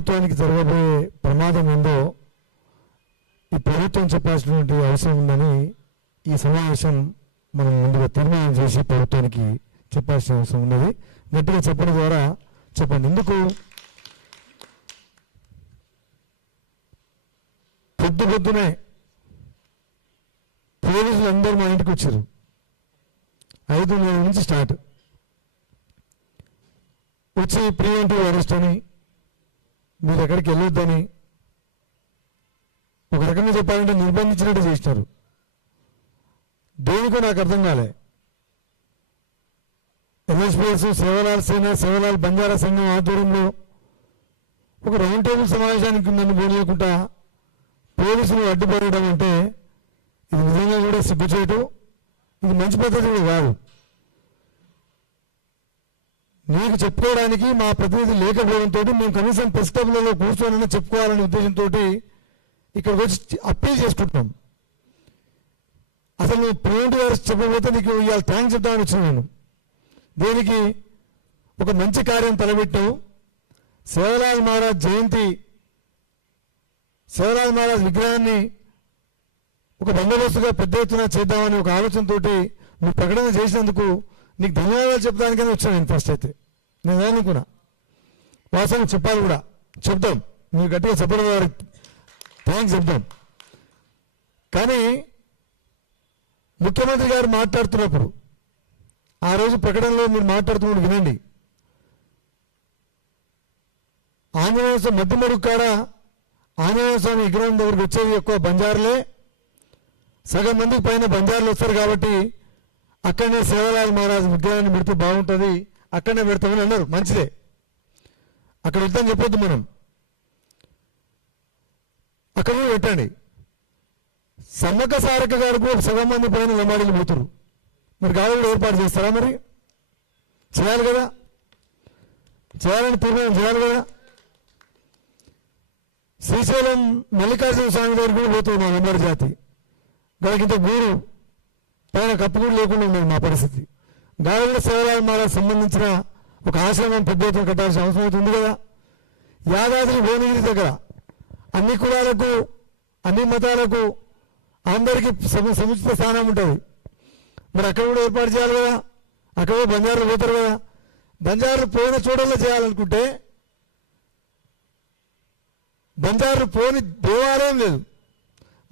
ప్రభుత్వానికి జరగబోయే ప్రమాదం ఏందో ఈ ప్రభుత్వం చెప్పాల్సినటువంటి అవసరం ఉందని ఈ సమావేశం మనం ముందుగా తీర్మానం చేసి ప్రభుత్వానికి చెప్పాల్సిన అవసరం ఉన్నది. గట్టిగా చెప్పడం ద్వారా చెప్పండి. ఎందుకు పొద్దునే పోలీసులు అందరూ మా ఇంటికి వచ్చారు. 5:30 నుంచి స్టార్ట్ వచ్చి ప్రివెంటివ్ అరెస్ట్ అని, మీరు ఎక్కడికి వెళ్ళొద్దని, ఒక రకంగా చెప్పాలంటే నిర్బంధించినట్టు చేసినారు. దేనికో నాకు అర్థం కాలే. ఎన్ఎస్పిఎస్, సేవలాల్ సేన, సేవలాల్ బంజారా సంఘం ఆధ్వర్యంలో ఒక రౌండ్ టేబుల్ సమావేశానికి నన్ను పోనీయకుండా పోలీసులు అడ్డుపడడం అంటే ఇది నిజంగా కూడా సిగ్గుచేయటం, ఇది మంచి పద్ధతి కూడా కాదు. నీకు చెప్పుకోవడానికి మా ప్రతినిధి లేకపోవడంతో మేము కనీసం ప్రెస్ క్లబ్లలో కూర్చోనని చెప్పుకోవాలనే ఉద్దేశంతో ఇక్కడికి వచ్చి అప్పీల్ చేసుకుంటున్నాం. అసలు నువ్వు ప్రివెంటివ్ అరెస్ట్ చెప్పకపోతే నీకు ఇవాళ థ్యాంక్స్ చెప్తామని వచ్చిన నేను. దేనికి? ఒక మంచి కార్యం తలపెట్టావు. సేవలాల్ మహారాజ్ జయంతి, సేవలాల్ మహారాజ్ విగ్రహాన్ని ఒక బందోబస్తుగా పెద్ద ఎత్తున చేద్దామని ఒక ఆలోచనతో నువ్వు ప్రకటన చేసినందుకు నీకు ధన్యవాదాలు చెప్పడానికైనా వచ్చాను నేను. ఫస్ట్ అయితే నేను అనుకున్నా వాస్తవం చెప్పాలి కూడా, చెప్తాం. మీరు గట్టిగా చెప్పడం వారికి థ్యాంక్స్ చెప్తాం. కానీ ముఖ్యమంత్రి గారు మాట్లాడుతున్నప్పుడు, ఆ రోజు ప్రకటనలో మీరు మాట్లాడుతున్నప్పుడు వినండి. ఆంజనేయ స్వామి మధ్యమరుగు కాడ ఆంజనేయ స్వామి విగ్రహం దగ్గరికి వచ్చేది ఎక్కువ బంజారులే, సగం మందికి పైన బంజారులు వస్తారు కాబట్టి అక్కడనే సేవలాల్ మహారాజ్ విగ్రహాన్ని పెడితే బాగుంటుంది, అక్కడనే పెడతామని అన్నారు. మంచిదే, అక్కడ వద్దని చెప్పొద్దు మనం, అక్కడ పెట్టండి. సమ్మక్క సారక్క గారికి ఒక సగం మంది పైన లమాడీలు పోతురు, మరి గాలి ఏర్పాటు చేస్తారా? మరి చేయాలి కదా, చేయాలని తీర్మానం చేయాలి కదా. శ్రీశైలం మల్లికార్జున స్వామి దగ్గర కూడా పోతుంది మా లమాడి జాతి, దానికి ఇంత గూరు పైన కప్పు కూడా లేకుండా ఉండేది మా పరిస్థితి. గాలిలో సేవలాల్ మహారాజ్ సంబంధించిన ఒక ఆశ్రమం పెద్ద ఎత్తున కట్టాల్సిన అవసరం అయితే ఉంది కదా. యాదాద్రి భువనగిరి దగ్గర అన్ని కులాలకు, అన్ని మతాలకు అందరికీ సముచిత స్థానం ఉంటుంది. మరి అక్కడ కూడా ఏర్పాటు చేయాలి కదా. అక్కడ బంజారులు పోతారు కదా. బంజారులు పోయిన చోటల్లో చేయాలనుకుంటే బంజారులు పోని దేవాలయం లేదు,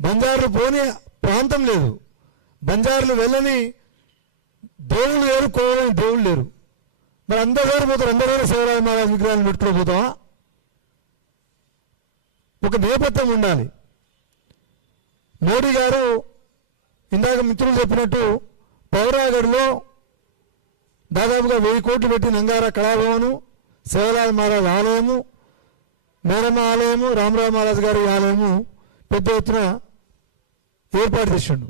బంజారులు పోని ప్రాంతం లేదు, బంజారులు వెళ్ళని దేవుళ్ళు లేరు, కోవలని దేవుళ్ళు లేరు. మరి అందరి దగ్గర పోతారు, అందరి దగ్గర సేవలాల్ మహారాజ్ విగ్రహాలను పెట్టుకోపోతావా? ఒక నేపథ్యం ఉండాలి. మోడీ గారు ఇందాక మిత్రులు చెప్పినట్టు పౌరాగఢ్లో దాదాపుగా 1000 కోట్లు పెట్టి నంగారా కళాభవను, సేవలాల్ మహారాజ్ ఆలయము, మేడమ్మ ఆలయము, రామరావు మహారాజ్ గారి ఆలయము పెద్ద ఎత్తున ఏర్పాటు చేసిండు.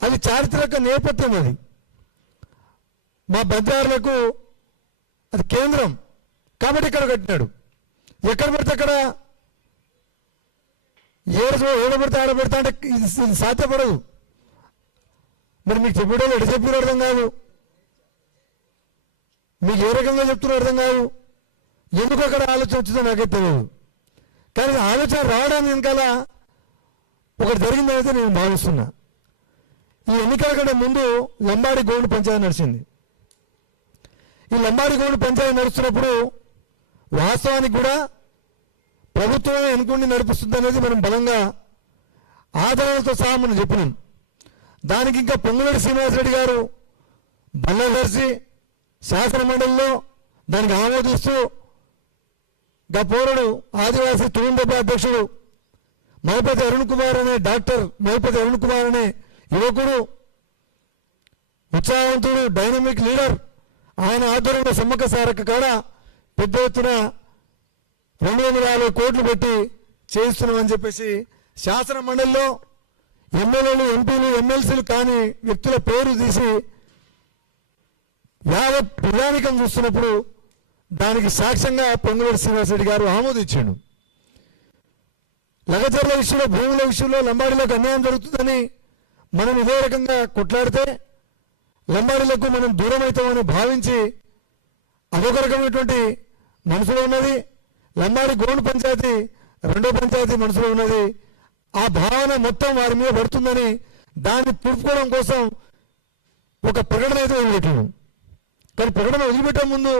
అది చారిత్రక నేపథ్యం. అది మా బంజారులకు అది కేంద్రం కాబట్టి ఇక్కడ కట్టినాడు. ఎక్కడ పడితే అక్కడ ఏడబడితే ఆడబెడతా అంటే ఇది సాధ్యపడదు. మరి మీకు చెప్పేటోళ్ళు ఎడ చెప్పిన అర్థం కాదు, మీకు ఏ రకంగా చెప్తున్నా అర్థం కాదు. ఎందుకు అక్కడ ఆలోచన వచ్చిందో నాకే తెలియదు. కానీ ఆలోచన రావడానికి వెనకాల ఒకటి జరిగిందనైతే నేను భావిస్తున్నా. ఈ ఎన్నికల కంటే ముందు లంబాడి గోండు పంచాయతీ నడిచింది. ఈ లంబాడి గోండు పంచాయతీ నడుస్తున్నప్పుడు వాస్తవానికి కూడా ప్రభుత్వమే ఎన్నుకొని నడిపిస్తుంది అనేది మనం బలంగా ఆధారాలతో సహా మనం చెప్పినాం. దానికి ఇంకా పొంగులేటి శ్రీనివాసరెడ్డి గారు బల్లదర్శి శాసన మండలిలో దానికి ఆమోదిస్తూ గపోరుడు ఆదివాసీ తురుందెబ్బ అధ్యక్షుడు మహిపతి అరుణ్ కుమార్ అనే డాక్టర్ మహిపతి అరుణ్ కుమార్ అనే యువకుడు, ఉత్సాహవంతుడు, డైనమిక్ లీడర్, ఆయన ఆధ్వర్యంలో సమ్మక్క సారక్క కాడ పెద్ద ఎత్తున 250 కోట్లు పెట్టి చేయిస్తున్నామని చెప్పేసి శాసన మండలిలో ఎమ్మెల్యేలు, ఎంపీలు, ఎమ్మెల్సీలు కాని వ్యక్తుల పేరు తీసి యావత్ ప్రజానికం చూస్తున్నప్పుడు దానికి సాక్ష్యంగా పొంగులేటి శ్రీనివాసరెడ్డి గారు ఆమోదించాడు. లగచర్ల విషయంలో, భూముల విషయంలో లంబాడీలకు అన్యాయం జరుగుతుందని మనం ఇదే రకంగా కొట్లాడితే లంబాడీలకు మనం దూరం అవుతామని భావించి అదొక రకమైనటువంటి మనసులో ఉన్నది. లంబాడి గోండు పంచాయతీ రెండో పంచాయతీ మనసులో ఉన్నది. ఆ భావన మొత్తం వారి మీద పడుతుందని దాన్ని పుడుపుకోవడం కోసం ఒక ప్రకటన అయితే వదిలిపెట్టాను. కానీ ప్రకటన వదిలిపెట్టే ముందు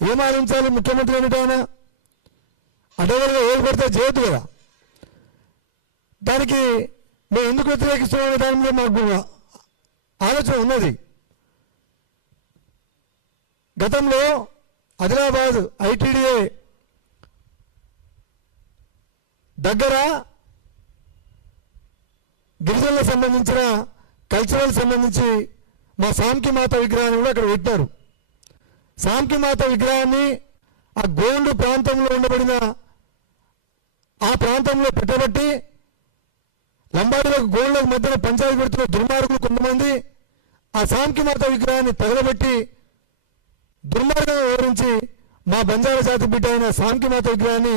ఏం ఆలోచించాలి? ముఖ్యమంత్రి ఏమిటి ఆయన అడ్డగలుగా ఏది పడితే చేయొద్దు కదా. దానికి మేము ఎందుకు వ్యతిరేకిస్తున్నామనే దాని మీద మాకు ఆలోచన ఉన్నది. గతంలో ఆదిలాబాద్ ఐటీడీఏ దగ్గర గిరిజనులకు సంబంధించిన కల్చరల్ సంబంధించి మా సాంకి మాత విగ్రహాన్ని కూడా అక్కడ పెట్టారు. సాంకి మాత విగ్రహాన్ని ఆ గోండు ప్రాంతంలో ఉండబడిన ఆ ప్రాంతంలో పెట్టబట్టి లంబాడీలకు గోండ్లకు మధ్యన పంచాయతీ పెడుతున్న దుర్మార్గులు కొంతమంది ఆ సాంకి మాత విగ్రహాన్ని తగలబెట్టి దుర్మార్గంగా వివరించి మా బంజారా జాతి బిడ్డ అయిన సాంకి మాత విగ్రహాన్ని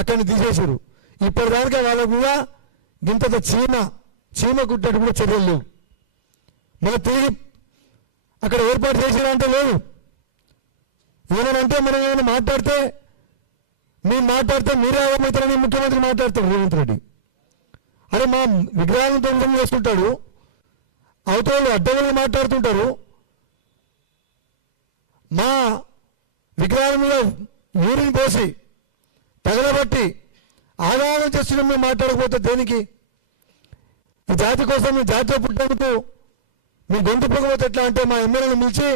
అక్కడిని తీసేశారు. ఇప్పటిదానికే వాళ్ళకు కూడా గింతత చీమ కుట్టేట్టు కూడా చర్యలు లేవు. మనం తిరిగి అక్కడ ఏర్పాటు చేసినంటే లేదు. ఏమనంటే మనం ఏమైనా మాట్లాడితే మేము మాట్లాడితే మీరే ఏమవుతారని ముఖ్యమంత్రి మాట్లాడతాడు రేవంత్ రెడ్డి. అరే మా విగ్రహాలను ధ్వంసం చేస్తుంటాడు, అవతల అడ్డగోలు మాట్లాడుతుంటారు, మా విగ్రహాల మీద యూరిన్ పోసి తగలబట్టి ఆదాయం చేస్తున్నాం. మేము మాట్లాడకపోతే దేనికి? ఈ జాతి కోసం మీ జాతీయ పుట్టేందుకు మీ గొంతు పొగపోతే ఎట్లా అంటే మా ఎమ్మెల్యేలను పిలిచి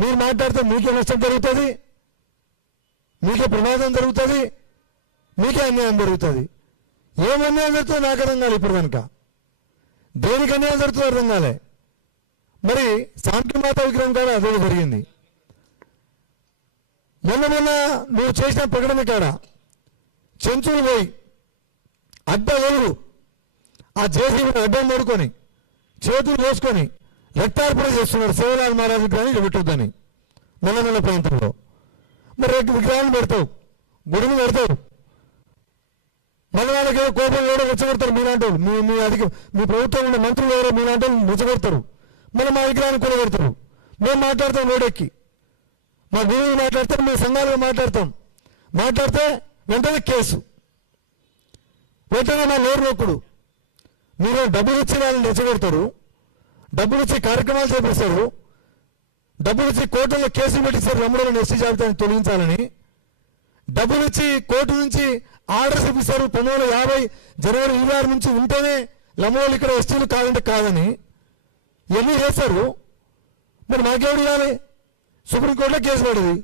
మీరు మాట్లాడితే మీకే నష్టం జరుగుతుంది, మీకే ప్రమాదం జరుగుతుంది, మీకే అన్యాయం జరుగుతుంది. ఏం అన్యాయం జరుగుతుందో నాకు అర్థం కాదు. ఇప్పుడు కనుక దేనికి అన్యాయం జరుగుతుందో అర్థం కాలే. మరి సాంకి మాత విగ్రహం కాడ అదే జరిగింది. మొన్న నువ్వు చేసిన ప్రకటన కాడ చెంచులు పోయి అడ్డ వెలుగు ఆ జేసీబీని అడ్డం నడుకొని చేతులు పోసుకొని రక్తార్పణ చేస్తున్నారు. శివలాల్ మహారాజ్ విగ్రహాన్ని పెట్టొద్దని నల్లనల్ల ప్రాంతంలో. మరి విగ్రహాన్ని పెడతావు, గుడిని పెడతావు, మన వాళ్ళకి ఏదో కోపం ఎవరో రెచ్చగొడతారు మీలాంటి వాళ్ళు. మీ ప్రభుత్వం ఉన్న మంత్రులు ఎవరో మీలాంటి వాళ్ళు రెచ్చగొడతారు. మళ్ళీ మా విగ్రహాన్ని కూలగొడతారు. మేము మాట్లాడతాం రోడెక్కి, మా గురువులు మాట్లాడతాం, మీ సంఘాలుగా మాట్లాడితే వెంటనే కేసు, వెంటనే మా నోరు నొక్కుడు. మీరు డబ్బులు ఇచ్చి వాళ్ళని రెచ్చగొడతారు, డబ్బులు ఇచ్చి కార్యక్రమాలు చేపిస్తారు, డబ్బులు ఇచ్చి కోర్టులో కేసులు పెట్టిస్తారు లంబాడీలను ఎస్టీ జాబితాని తొలగించాలని. డబ్బులు ఇచ్చి కోర్టు నుంచి ఆర్డర్స్ ఇప్పిస్తారు 1950 జనవరి 26 నుంచి ఉంటేనే లంబాడీలు ఇక్కడ ఎస్టీలు కాదంటే కాదని ఇవన్నీ చేస్తారు. మరి మాకేమిటి ఇవ్వాలి? సుప్రీంకోర్టులో కేసు పడింది,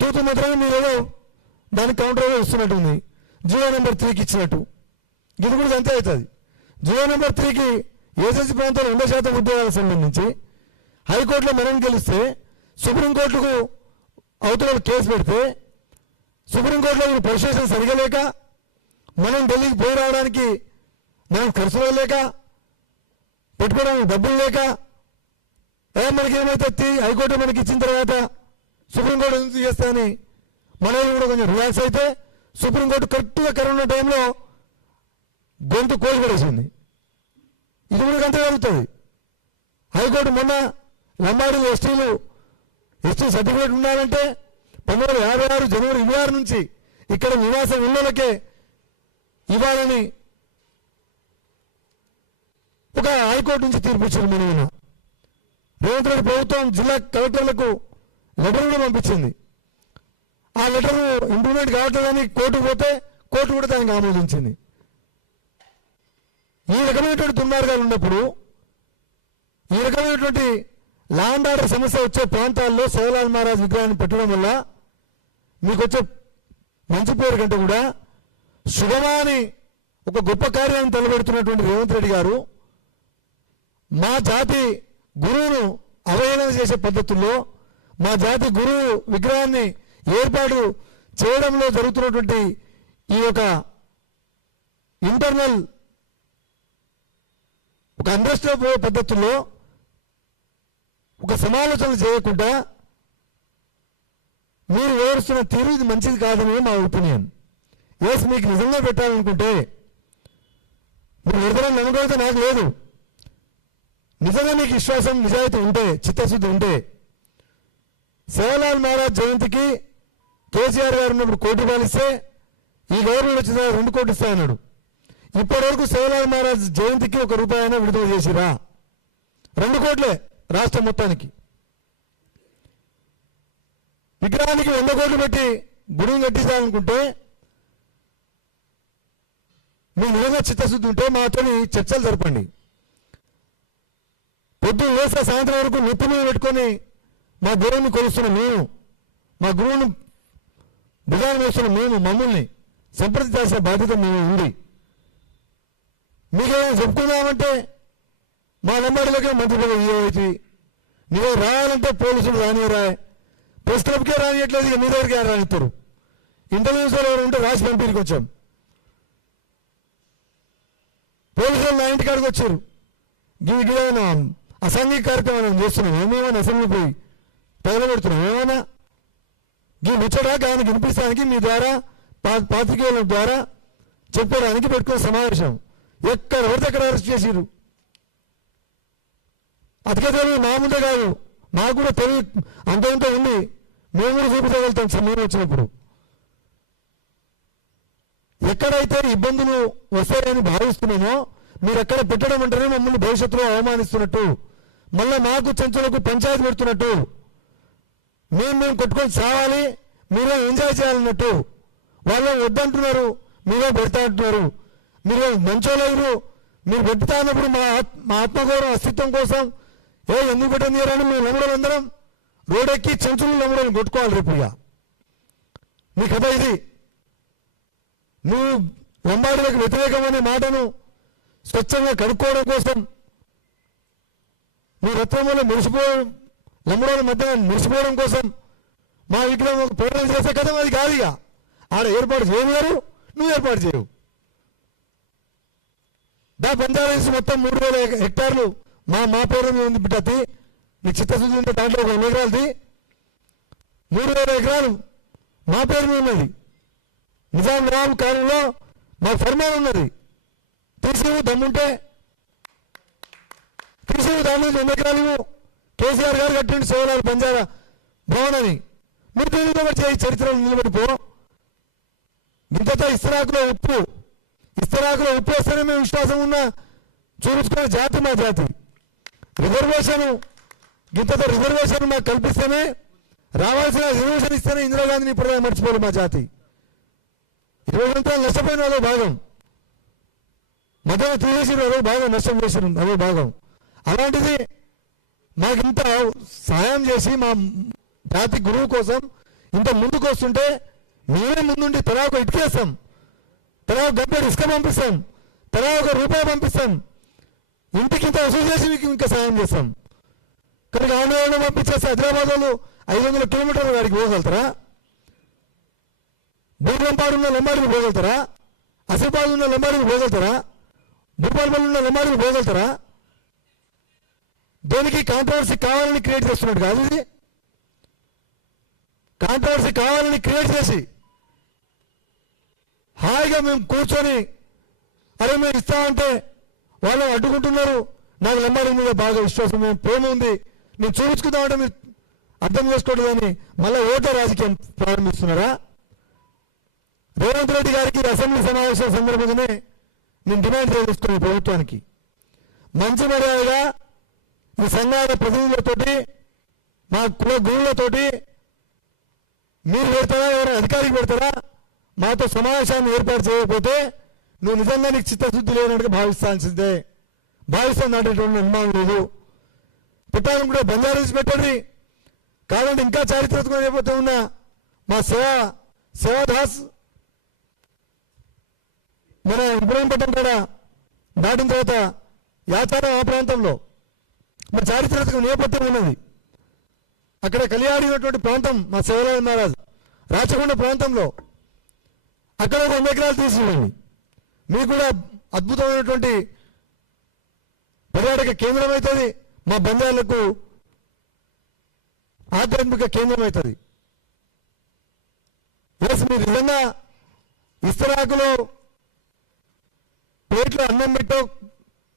తూతు మాత్రమే మీరేదో దానికి కౌంటర్గా వస్తున్నట్టుంది. జీవో నెంబర్ 3కి ఇచ్చినట్టు ఇది కూడా అంతే అవుతుంది. జీవో నెంబర్ 3కి ఏజెన్సీ ప్రాంతాల్లో 100% ఉద్యోగాలకు సంబంధించి హైకోర్టులో మనం గెలిస్తే సుప్రీంకోర్టుకు అవతల కేసు పెడితే సుప్రీంకోర్టులో ప్రొసెషన్ సరిగా లేక మనం ఢిల్లీకి పోయి రావడానికి మనం ఖర్చులు లేక పెట్టుకోవడానికి డబ్బులు లేక మనకి ఏమైతే హైకోర్టు మనకి ఇచ్చిన తర్వాత సుప్రీంకోర్టు ఎందుకు చేస్తానని మనల్ని కూడా కొంచెం రిలాక్స్ అయితే సుప్రీంకోర్టు కరెక్ట్గా కరోనా టైంలో గొంతు కోల్పడేసింది. ఇది కూడా అంతే జరుగుతుంది. హైకోర్టు మొన్న లంబాడీలు ఎస్టీ సర్టిఫికేట్ ఉండాలంటే 1956 జనవరి 26 నుంచి ఇక్కడ నివాసం ఇళ్లకే ఇవ్వాలని ఒక హైకోర్టు నుంచి తీర్పు ఇచ్చింది. మన రేవంత్ రెడ్డి ప్రభుత్వం జిల్లా కలెక్టర్లకు లెటర్ కూడా పంపించింది. ఆ లెటర్ ఇంప్లిమెంట్ కావట్లేదని కోర్టుకు పోతే కోర్టు కూడా దానికి ఆమోదించింది. ఈ రకమైనటువంటి దుర్మార్గాలు ఉన్నప్పుడు, ఈ రకమైనటువంటి లా అండ్ ఆర్డర్ సమస్య వచ్చే ప్రాంతాల్లో శివలాల్ మహారాజ్ విగ్రహాన్ని పెట్టడం వల్ల మీకు వచ్చే మంచి పేరు కంటే కూడా శుభమాని ఒక గొప్ప కార్యాన్ని తలపెడుతున్నటువంటి రేవంత్ రెడ్డి గారు మా జాతి గురువును అవహేళన చేసే పద్ధతుల్లో మా జాతి గురువు విగ్రహాన్ని ఏర్పాటు చేయడంలో జరుగుతున్నటువంటి ఈ యొక్క ఇంటర్నల్ ఒక అండర్స్టాండ్ పద్ధతుల్లో ఒక సమాలోచన చేయకుండా మీరు వివరిస్తున్న తీరు ఇది మంచిది కాదని మా ఒపీనియన్. ఎస్, మీకు నిజంగా పెట్టాలనుకుంటే మీరు విడుదలని నమ్మకం నాకు లేదు. నిజంగా మీకు విశ్వాసం నిజాయితీ ఉంటే, చిత్తశుద్ధి ఉంటే శివలాల్ మహారాజ్ జయంతికి కేసీఆర్ గారు ఉన్నప్పుడు 1 కోటి రూపాయలు ఇస్తే ఈ గవర్నమెంట్ వచ్చిన 2 కోట్లు ఇస్తా అన్నాడు. ఇప్పటివరకు శివలాల్ మహారాజ్ జయంతికి 1 రూపాయి అయినా విడుదల చేసిరా? 2 కోట్లే రాష్ట్రం మొత్తానికి. విగ్రహానికి 100 కోట్లు పెట్టి గుడిని కట్టించాలనుకుంటే మీ నిజంగా చిత్తశుద్ధి ఉంటే మాతో చర్చలు జరపండి. పొద్దున్న వేస్తే సాయంత్రం వరకు నెత్తి మీద పెట్టుకొని మా దేవుడిని కొలుస్తున్న మేము, మా గురువుని భుజాన్ని వేస్తున్న మేము, మమ్మల్ని సంప్రదించాల్సిన బాధ్యత మేము ఉంది. మీకేమైనా చెప్పుకుందామంటే మా లంబాడిలోకే మంత్రి పదవి ఇవ్వవచ్చు. నీవే రాయాలంటే పోలీసులు రానియరా, ప్రెస్ క్లబ్కే రానియట్లేదు, ఇక మీ దగ్గరికి రానిస్తారు. ఇంటర్వ్యూస్లో ఎవరు ఉంటే రాసి పంపిణీకి వచ్చాం. పోలీసులు నా ఇంటికాడికి వచ్చారు. గిదేమైనా అసాంఘిక కార్యక్రమం చేస్తున్నాం, ఏమేమైనా అసెంబ్లీ పోయి తగలబెడుతున్నాం, ఏమైనా ఈ ముచ్చడా ఆయనకి వినిపించడానికి మీ ద్వారా పాత్రికేయుల ద్వారా చెప్పుకోవడానికి పెట్టుకున్న సమావేశం. ఎక్కడ పడితే ఎక్కడ అరెస్ట్ చేసిరు. అతికే తెలివి మా ముందే కాదు, మాకు కూడా తెలివి అంత ఉంది. మేము కూడా చూపించగలుగుతాం సమయం వచ్చినప్పుడు. ఎక్కడైతే ఇబ్బందులు వస్తాయని భావిస్తున్నామో మీరు ఎక్కడ పెట్టడం అంటేనే మమ్మల్ని భవిష్యత్తులో అవమానిస్తున్నట్టు, మళ్ళీ మాకు చెంచులకు పంచాయతీ పెడుతున్నట్టు, మేము కొట్టుకొని సావాలి, మీరే ఎంజాయ్ చేయాలన్నట్టు. వాళ్ళు వద్దంటున్నారు, మీరే పెడతా అంటున్నారు. మీరు మంచోళ్ళు, మీరు పెడతా అన్నప్పుడు మా ఆత్మగౌరవం అస్తిత్వం కోసం ఎందుకు పెట్టింది అని మేము లంబడోళ్ళు అందరం రోడెక్కి చెంచులు లంబడోళ్ళు కొట్టుకోవాలి. రేపు ఇక మీ కథ ఇది. నువ్వు లంబాడులకు వ్యతిరేకమనే మాటను స్వచ్ఛంగా కడుక్కోవడం కోసం నువ్వు రత్నంలో మురిసిపోవడం, లంబడోళ్ళ మధ్య మురిసిపోవడం కోసం మా విగ్రహం ఒక ప్రోగ్రాం చేసే కదా అది కాదు. ఇక ఆడ ఏర్పాటు చేయగారు, నువ్వు ఏర్పాటు చేయవు. బంజారాహిల్స్ మొత్తం 3000 హెక్టార్లు మా పేరు మీద ఉంది బిడ్డది. నీకు చిత్తశుద్ధి ఉంటే దాంట్లో 1 ఎకరాలది 3000 ఎకరాలు మా పేరు మీద ఉన్నది. నిజాం నవాబు కాలంలో మా ఫర్మాన్ ఉన్నది. తీసేవు దమ్ముంటే తీసేవు, దాని నుంచి 100 ఎకరాలు ఇవ్వు. కేసీఆర్ గారు కట్టిండి శివలాల్ బంజారా భవన్ అని. మీరు దీనితో చేయి, చరిత్రలో నిలబడిపో. ఇంతతో ఇస్తరాకులో ఉప్పు వస్తేనే మేము విశ్వాసం ఉన్న చూపించుకునే జాతి మా జాతి. రిజర్వేషన్ ఇంతతో రిజర్వేషన్ మాకు కల్పిస్తేనే, రావాల్సిన రిజర్వేషన్ ఇస్తేనే ఇందిరాగాంధీని ఇప్పుడు మర్చిపోలేదు మా జాతి. 20 సంవత్సరాలు నష్టపోయిన అదో భాగం, మధ్యలో తీసేసిన అదో భాగం, నష్టం చేసిన అదో భాగం. అలాంటిది మాకు ఇంత సహాయం చేసి మా జాతి గురువు కోసం ఇంత ముందుకు వస్తుంటే మేమే ముందుండి తలా ఒక ఇటుకేస్తాం, తలా ఒక గబ్బెడు ఇసుక పంపిస్తాం, తలా 1 రూపాయి పంపిస్తాం, ఇంటికి ఇంత వసూలు చేసి మీకు ఇంకా సహాయం చేస్తాం. కనుక ఆందోళన పంపించేస్తే హైదరాబాద్ వాళ్ళు 500 కిలోమీటర్ల వాడికి పోగలుగుతారా? బూర్లంపాడు ఉన్న లంబాడికి పోగలుగుతారా? అసిఫాబాద్ ఉన్న లంబాడికి పోగలుగుతారా? భూపాలపల్లి ఉన్న లంబాడికి పోగలుగుతారా? దేనికి కాంట్రవర్సీ కావాలని క్రియేట్ చేస్తున్నాడు కాదు. ఇది కాంట్రవర్సీ కావాలని క్రియేట్ చేసి హాయిగా మేము కూర్చొని అరే మేము ఇస్తామంటే వాళ్ళు అడ్డుకుంటున్నారు. నాకు లంబాడి మీద బాగా విశ్వాసం, మేము ప్రేమ ఉంది, నేను చూపించుకుందామంటే మీరు అర్థం చేసుకోవట్లేదని మళ్ళీ ఓట్ల రాజకీయం ప్రారంభిస్తున్నారా? రేవంత్ రెడ్డి గారికి అసెంబ్లీ సమావేశం సందర్భంగానే నేను డిమాండ్ చేసుకున్నాను ప్రభుత్వానికి, మంచి మర్యాదగా ఈ సంఘాల ప్రతినిధులతోటి, మా కుల గురువులతోటి మీరు పెడతారా, ఎవరైనా అధికారికి పెడతారా? మాతో సమావేశాన్ని ఏర్పాటు చేయకపోతే నువ్వు నిజంగా నీకు చిత్తశుద్ధి లేనట్టుగా భావిస్తాను అనేటువంటి అనుమానం లేదు. పెట్టాలని కూడా బంజారాహిల్స్ పెట్టండి, కాదంటే ఇంకా చారిత్రకంగా అయిపోతే ఉన్న మా సేవాదాస్ మన ఇబ్రహీంపట్నం కూడా దాటిన తర్వాత యాచారం ఆ ప్రాంతంలో మా చారిత్రక నేపథ్యం ఉన్నది. అక్కడ కలియాడినటువంటి ప్రాంతం మా శివలాల్ మహారాజ్ రాచకొండ ప్రాంతంలో, అక్కడ 100 ఎకరాలు తీసుకోండి. మీకు కూడా అద్భుతమైనటువంటి పర్యాటక కేంద్రం అవుతుంది, మా బంజారాలకు ఆధ్యాత్మిక కేంద్రం అవుతుంది. ప్లస్ మీరు నిజంగా ఇస్తరాకులో ప్లేట్లో అన్నం పెట్టో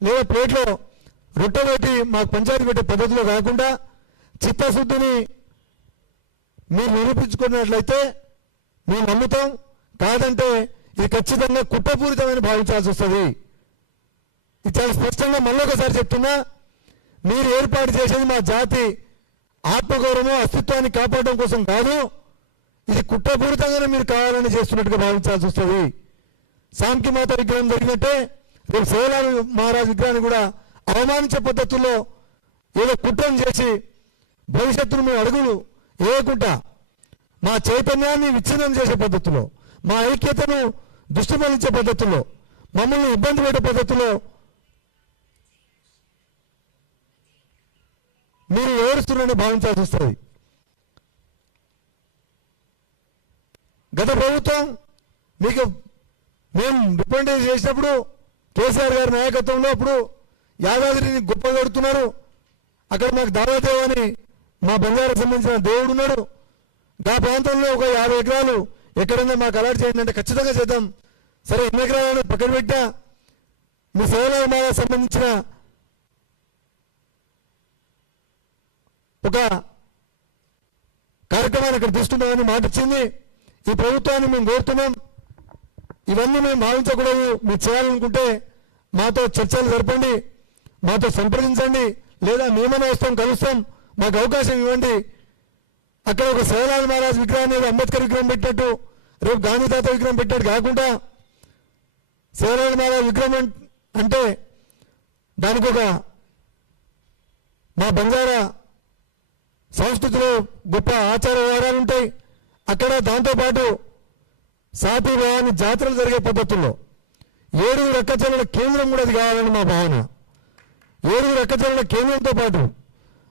లేదా ప్లేట్లో రొట్టె పెట్టి మాకు పంచాయతీ పెట్టే పద్ధతిలో కాకుండా చిత్తశుద్ధిని మీరు నిరూపించుకున్నట్లయితే మేము నమ్ముతాం, కాదంటే ఇది ఖచ్చితంగా కుట్రపూరితమని భావించాల్సి వస్తుంది. ఇది చాలా స్పష్టంగా మళ్ళొకసారి చెప్తున్నా, మీరు ఏర్పాటు చేసేది మా జాతి ఆత్మగౌరవం అస్తిత్వాన్ని కాపాడడం కోసం కాదు, ఇది కుట్రపూరితంగానే మీరు కావాలని చేస్తున్నట్టుగా భావించాల్సి వస్తుంది. సాంకి మాత విగ్రహం జరిగినట్టే రేపు శివలాల్ మహారాజ్ విగ్రహాన్ని కూడా అవమానించే పద్ధతుల్లో ఏదో కుట్రను చేసి భవిష్యత్తును మేము అడుగులు వేయకుండా మా చైతన్యాన్ని విచ్ఛిన్నం చేసే పద్ధతిలో, మా ఐక్యతను దుష్టిమలించే పద్ధతుల్లో, మమ్మల్ని ఇబ్బంది పెట్టే పద్ధతిలో మీరు వివరిస్తున్నారని భావించాల్సి వస్తుంది. గత ప్రభుత్వం మీకు మేము రిప్రజెంటేషన్ చేసినప్పుడు కేసీఆర్ గారి నాయకత్వంలో అప్పుడు యాదాద్రిని గొప్ప కడుతున్నారు, అక్కడ మాకు దాదాదేవ్ అని మా బంజారాకు సంబంధించిన దేవుడు ఉన్నాడు, ఆ ప్రాంతంలో ఒక 50 ఎకరాలు ఎక్కడైనా మాకు అలాట్ చేయండి అంటే ఖచ్చితంగా చేద్దాం. సరే, ఎన్ని ఎకరాలను పక్కన పెట్టా మీ శివలాల్ మహారాజ్ సంబంధించిన ఒక కార్యక్రమాన్ని ఇక్కడ తీసుకుందామని మాట ఇచ్చింది. ఈ ప్రభుత్వాన్ని మేము కోరుతున్నాం, ఇవన్నీ మేము భావించకూడదు. మీరు చేయాలనుకుంటే మాతో చర్చలు జరపండి, మాతో సంప్రదించండి, లేదా మేమనే వస్తాం, కలుస్తాం, మాకు అవకాశం ఇవ్వండి. అక్కడ ఒక శివలాల్ మహారాజ్ విగ్రహాన్ని అంబేద్కర్ విగ్రహం పెట్టినట్టు రేపు గాంధీ తాత విగ్రహం పెట్టాడు కాకుండా శివలాల్ మహారాజ్ విగ్రహం అంటే దానికి ఒక మా బంజారా సంస్కృతిలో గొప్ప ఆచార వ్యవహారాలు ఉంటాయి. అక్కడ దాంతోపాటు సాటి భవాని జాతరలు జరిగే పద్ధతుల్లో 7 రెక్కచర్ల కేంద్రం కూడా అది కావాలని మా భావన. 7 రెక్కచర్ల కేంద్రంతో పాటు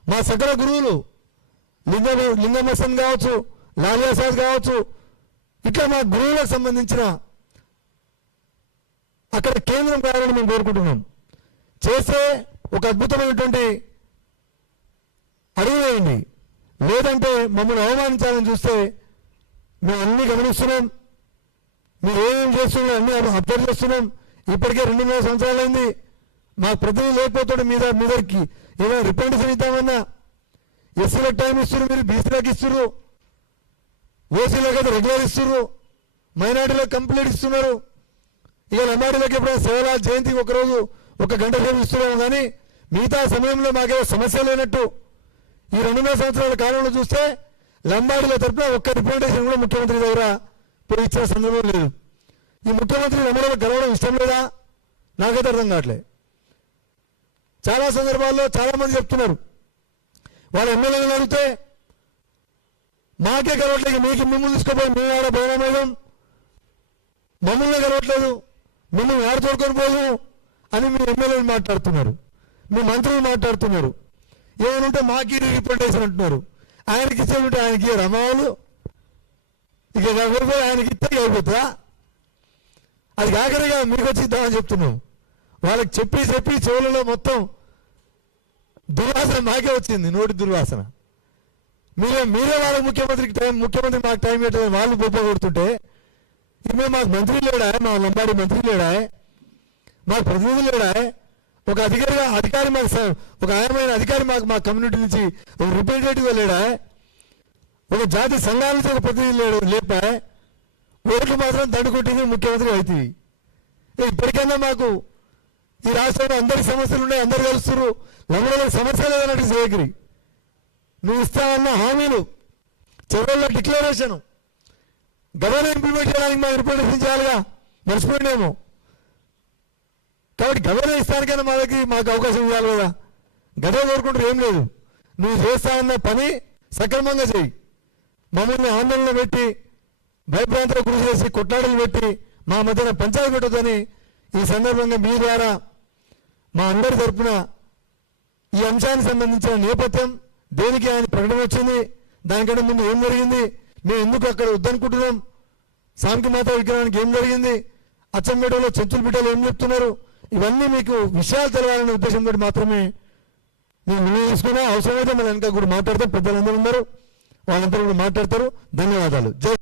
మా సకల గురువులు లింగమసన్ కావచ్చు, లాలియాసాద్ కావచ్చు, ఇట్లా మా గురువులకు సంబంధించిన అక్కడ కేంద్రం కావాలని మేము కోరుకుంటున్నాం. చేస్తే ఒక అద్భుతమైనటువంటి అడుగు వేయండి, లేదంటే మమ్మల్ని అవమానించాలని చూస్తే మేము అన్నీ గమనిస్తున్నాం, మీరు ఏమేమి చేస్తున్నాం అన్నీ అబ్జర్వ్ చేస్తున్నాం. ఇప్పటికే 2.5 సంవత్సరాలు అయింది. మాకు ప్రతిదీ లేకపోతే మీదకి ఏదైనా రిప్రజెంటేషన్ ఇద్దామన్నా ఎస్సీలకు టైం ఇస్తున్నారు, మీరు బీసీలకు ఇస్తున్నారు, ఓసీలకు అయితే రెగ్యులర్ ఇస్తున్నారు, మైనార్టీలకు కంప్లీట్ ఇస్తున్నారు. ఇక లంబాడీలకు ఎప్పుడైనా శివలాల్ జయంతికి ఒకరోజు 1 గంట సేపు ఇస్తున్నాము, కానీ మిగతా సమయంలో మాకేదో సమస్య లేనట్టు ఈ 2.5 సంవత్సరాల కాలంలో చూస్తే లంబాడీల తరఫున ఒక్క రిప్రజెంటేషన్ కూడా ముఖ్యమంత్రి దగ్గర పోయి ఇచ్చిన సందర్భం లేదు. ఈ ముఖ్యమంత్రి లంబాడీలకు గెలవడం ఇష్టం లేదా? నాకైతే అర్థం కావట్లేదు. చాలా సందర్భాల్లో చాలామంది చెప్తున్నారు, వాళ్ళ ఎమ్మెల్యేలు అడిగితే మాకే గెలవట్లేదు, మీకు మిమ్మల్ని తీసుకోపోయి మేము ఆడ భవనమేదం, మమ్మల్ని గెలవట్లేదు, మిమ్మల్ని ఆడ తోడుకొని పోదు అని మీ ఎమ్మెల్యేలు మాట్లాడుతున్నారు, మీ మంత్రులు మాట్లాడుతున్నారు. ఏమనుంటే మాకు రిప్రజెంటేషన్ అంటున్నారు. ఆయనకి ఇచ్చేమంటే ఆయనకి రమాలు ఇక ఎవరిపోయి ఆయనకి ఇస్తే అయిపోతుందా? అది కాకరిగా మీకు వచ్చి ఇద్దామని చెప్తున్నాం. వాళ్ళకి చెప్పి చెవులలో మొత్తం దుర్వాసన మాకే వచ్చింది, నోటి దుర్వాసన. మీరే వాళ్ళకి ముఖ్యమంత్రి మాకు టైం పెట్టదని వాళ్ళు గొప్ప కొడుతుంటే, మేము మాకు మంత్రి లేడా, మా లంబాడి మంత్రి లేడా, మాకు ప్రతినిధి లేడా, ఒక అధికారి మాకు ఒక ఆయమైన అధికారి మా కమ్యూనిటీ నుంచి ఒక రిప్రజెంటేటివ్ లేడా, ఒక జాతి సంఘాల నుంచి ఒక ప్రతినిధి లేపా, ఓట్లు మాత్రం దండుకుంటుంది ముఖ్యమంత్రి అవుతుంది. ఇప్పటికైనా మాకు ఈ రాష్ట్రంలో అందరి సమస్యలు ఉన్నాయి, అందరు కలుస్తున్నారు, లంబాడీలకు సమస్య లేదన్నట్టు సేకరి నువ్వు ఇస్తావన్న హామీలు, చివరిలో డిక్లరేషన్ గవర్నర్ ఇంప్లిమెంట్ చేయడానికి మాకు రిప్రజెంటేషన్ చేయాలిగా, మర్చిపోయినేమో. కాబట్టి గవర్నర్ ఇస్తానికైనా మాకు అవకాశం ఇవ్వాలి కదా. గదే కోరుకుంటారు, ఏం లేదు, నువ్వు చేస్తావన్న పని సక్రమంగా చేయి. మమ్మల్ని ఆందోళన పెట్టి భయభ్రాంతులకు గురి చేసి కొట్లాటలు పెట్టి మా మధ్యన పంచాయతీ పెట్టొద్దని ఈ సందర్భంగా మీ ద్వారా మా అందరి తరఫున ఈ అంశానికి సంబంధించిన నేపథ్యం, దేనికి ఆయన ప్రకటన వచ్చింది, దానికంటే ముందు ఏం జరిగింది, మేము ఎందుకు అక్కడ వద్దనుకుంటున్నాం, సాంకి మాత విగ్రహానికి ఏం జరిగింది, అచ్చంపేటలో చెంచుల బిడ్డలు ఏం చెప్తున్నారు, ఇవన్నీ మీకు విషయాలు తెలవాలనే ఉద్దేశంతో మాత్రమే మేము ముందు తీసుకున్నా. అవసరమైతే మన వెనక కూడా మాట్లాడతాం, పెద్దలందరూ ఉన్నారు, వాళ్ళందరూ కూడా మాట్లాడతారు. ధన్యవాదాలు. జై